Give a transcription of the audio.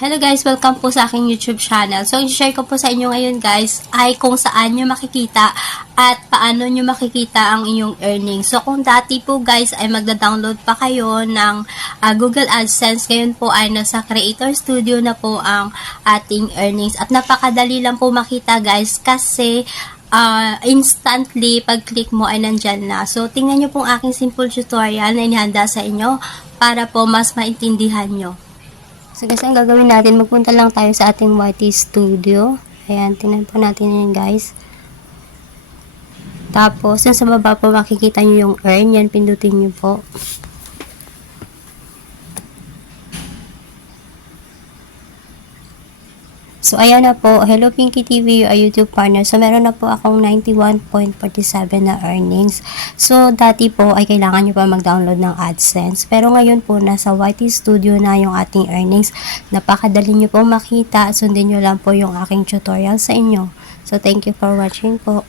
guys, welcome po sa aking YouTube channel. So, i-share ko po sa inyo ngayon guys ay kung saan nyo makikita at paano nyo makikita ang inyong earnings. So, kung dati po guys ay magda-download pa kayo ng ah, Google AdSense, ngayon po ay nasa Creator Studio na po ang ating earnings. At napakadali lang po makita guys kasi ah, instantly pag-click mo ay nandyan na. So, tingnan nyo pong aking simple tutorial na inihanda sa inyo para po mas maintindihan nyo. So guys, ang gagawin natin, magpunta lang tayo sa ating YT Studio. Ayan, tingnan po natin yan guys. Tapos, yung sa baba po makikita nyo yung earn. Yan, pindutin nyo po. So, ayan na po. Hello Pinky TV, a YouTube partner. So, meron na po akong 91.47 na earnings. So, dati po ay kailangan nyo pa mag-download ng AdSense. Pero ngayon po, nasa YT Studio na yung ating earnings. Napakadali nyo po makita. Sundin nyo lang po yung aking tutorial sa inyo. So, thank you for watching po.